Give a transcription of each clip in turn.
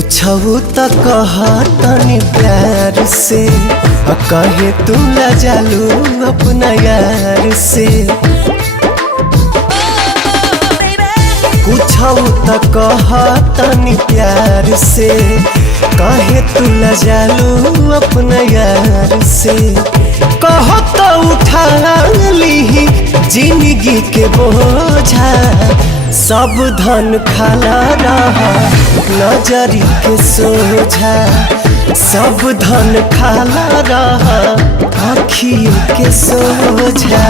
पूछू तो कह तनी प्यार से कहे तू लजालू अपना यार से। पूछू तो कह तनी प्यार से कहे तू लजालू अपना यार से। कहो तो उठा ली जिंदगी के बोझा सब धन खाला रहा नजरी के सोझा। सब धन खाला रहा आँखियों के सोझा।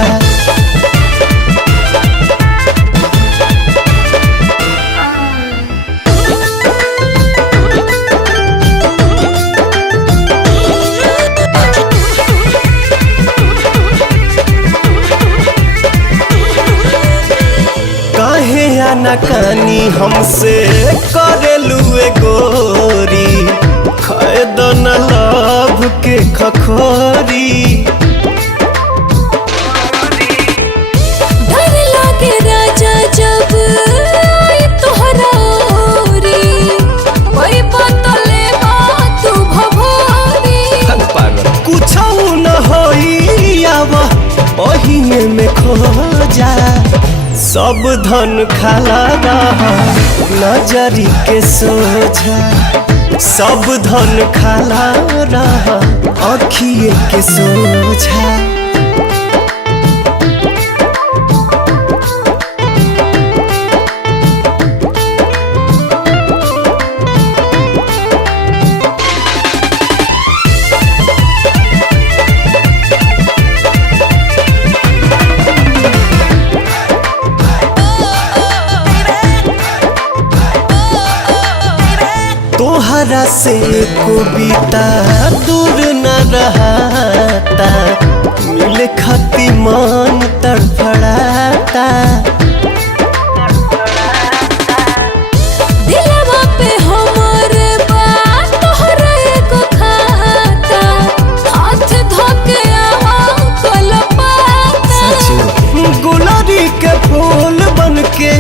काहे आनाकानी हमसे करेलू गोरी खैदन लभ के खखोरी। डर लागे राजा जब आई तोहरा ओरी कोई बतले तू भभोरी। कुछो न होई आवा ओहिए में खो जा। सब धन खाला रहा नजरी के सोझा। सब धन खाला रहा आँखिए के सोझा। तोहरा से कविता दूर न रहता मिले खाती मन तड़फड़ाता। दिलवा पे हमर बात तोहरा एको खाता हाथ धोके आवा कलपाता। गुलारी के फूल बन के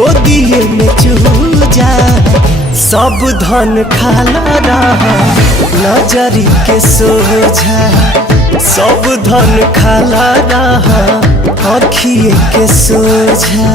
गोदिए में चूजा। सब धन खाला रहा नजरी के सोझा। सब धन खाला रहा आँखिए के सोझा।